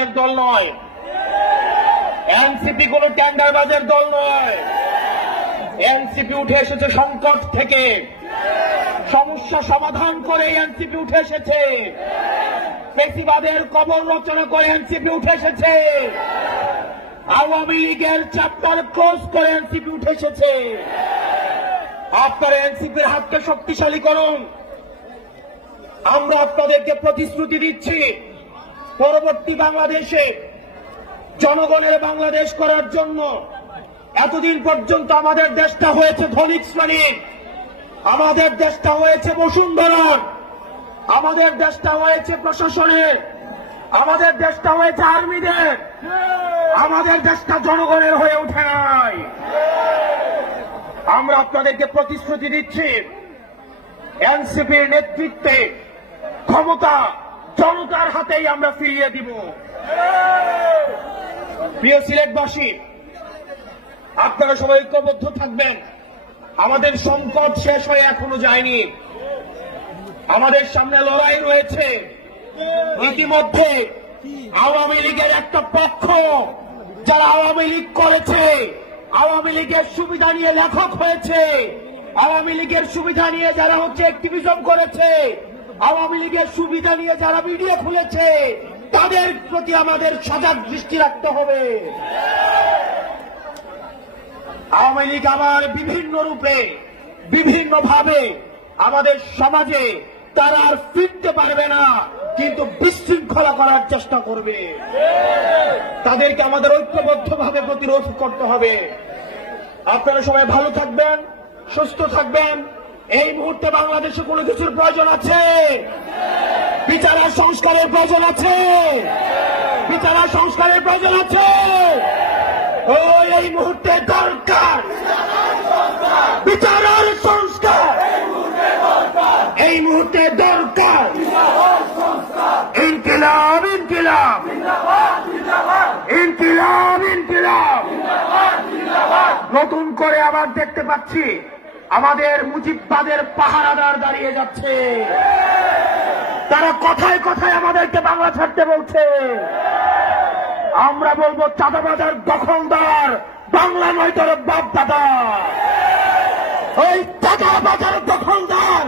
টেন্ডারবাজের দল নয়, এনসিপি কোন টেন্ডারবাজের দল নয়। এনসিপি উঠে এসেছে সংকট থেকে, সমস্যা সমাধান করে এনসিপি উঠে এসেছে, ফ্যাসিবাদের কবর রচনা করে এনসিপি উঠে এসেছে, আওয়ামী লীগের চ্যাপ্টার ক্লোজ করে এনসিপি উঠে এসেছে। আপনারা এনসিপির হাতকে শক্তিশালী করুন। আমরা আপনাদেরকে প্রতিশ্রুতি দিচ্ছি, পরবর্তী বাংলাদেশে জনগণের বাংলাদেশ করার জন্য এতদিন পর্যন্ত আমাদের দেশটা হয়েছে ধনিক শ্রেণীর, আমাদের দেশটা হয়েছে বসুন্ধরার, আমাদের দেশটা হয়েছে প্রশাসনের, আমাদের দেশটা হয়েছে আর্মিদের, আমাদের দেশটা জনগণের হয়ে ওঠে নাই। আমরা আপনাদেরকে প্রতিশ্রুতি দিচ্ছি, এনসিপির নেতৃত্বে ক্ষমতা জনতার হাতেই আমরা ফিরিয়ে দিব। প্রিয় সিলেটবাসী, আপনারা সবাই ঐক্যবদ্ধ থাকবেন। আমাদের সংকট শেষ হয়ে এখনো যায়নি, আমাদের সামনে লড়াই রয়েছে। ইতিমধ্যে আওয়ামী লীগের একটা পক্ষ, যারা আওয়ামী লীগ করেছে, আওয়ামী লীগের সুবিধা নিয়ে লেখক হয়েছে, আওয়ামী লীগের সুবিধা নিয়ে যারা অ্যাক্টিভিজম করেছে, আওয়ামী লীগের সুবিধা নিয়ে যারা ভিডিও খুলেছে, তাদের প্রতি আমাদের সজাগ দৃষ্টি রাখতে হবে। আওয়ামী লীগ আবার বিভিন্ন রূপে বিভিন্নভাবে আমাদের সমাজে তারা আর ফিরতে পারবে না, কিন্তু বিশৃঙ্খলা করার চেষ্টা করবে। তাদেরকে আমাদের ঐক্যবদ্ধভাবে প্রতিরোধ করতে হবে। আপনারা সবাই ভালো থাকবেন, সুস্থ থাকবেন। এই মুহূর্তে বাংলাদেশে কোনো কিছুর প্রয়োজন আছে, বিচার আর সংস্কারের প্রয়োজন আছে, বিচার আর সংস্কারের প্রয়োজন আছে। এই মুহূর্তে দরকার বিচার আর সংস্কার, এই মুহূর্তে দরকার ইনকিলাব, ইনকিলাব, ইনকিলাব, ইনকিলাব। নতুন করে আবার দেখতে পাচ্ছি আমাদের মুজিববাদের পাহারাদার দাঁড়িয়ে যাচ্ছে। তারা কথায় কথায় আমাদেরকে বাংলা ছাড়তে বলছে। আমরা বলবো, চাঁদাবাজার দখলদার বাংলা নয়, তোর বাপ দাদা। ওই চাঁদাবাজার দখলদার